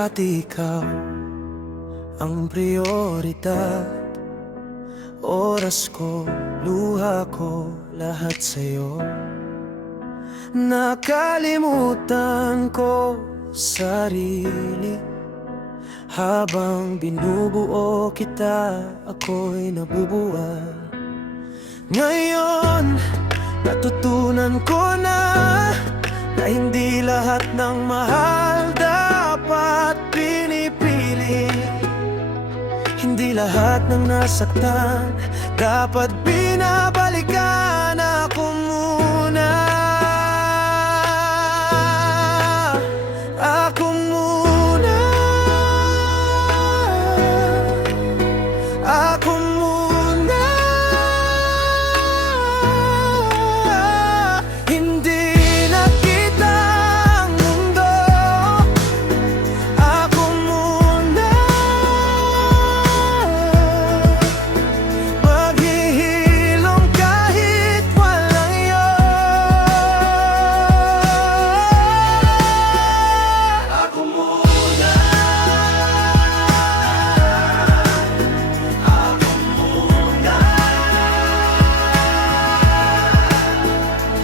Dati ikaw ang prioridad. Oras ko, luha ko, lahat sa'yo. Nakalimutan ko sarili. Habang binubuo kita, ako'y nabubuhay. Ngayon, natutunan ko na hindi lahat ng mahal dapat pinipili. Hindi lahat ng nasaktan dapat binabalikan. Ako muna, ako muna, ako muna. Hindi na kita ang mundo. Ako muna. Maghihilom kahit walang iyo. Ako muna. Ako muna.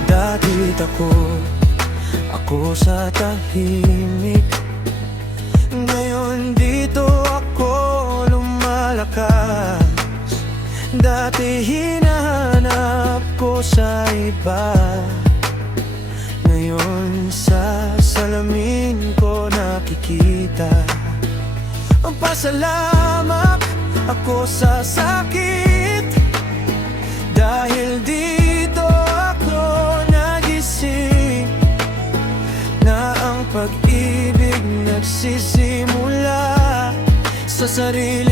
Dati ako sa tahimik. Ngayon dito ako lumalakas. Dati hinahanap ko sa iba. Ngayon sa salamin ko nakikita. Ang pasalamat ako sa sakit. Dahil dito ako nagising na ang pag-ibig nagsisimula sa sarili.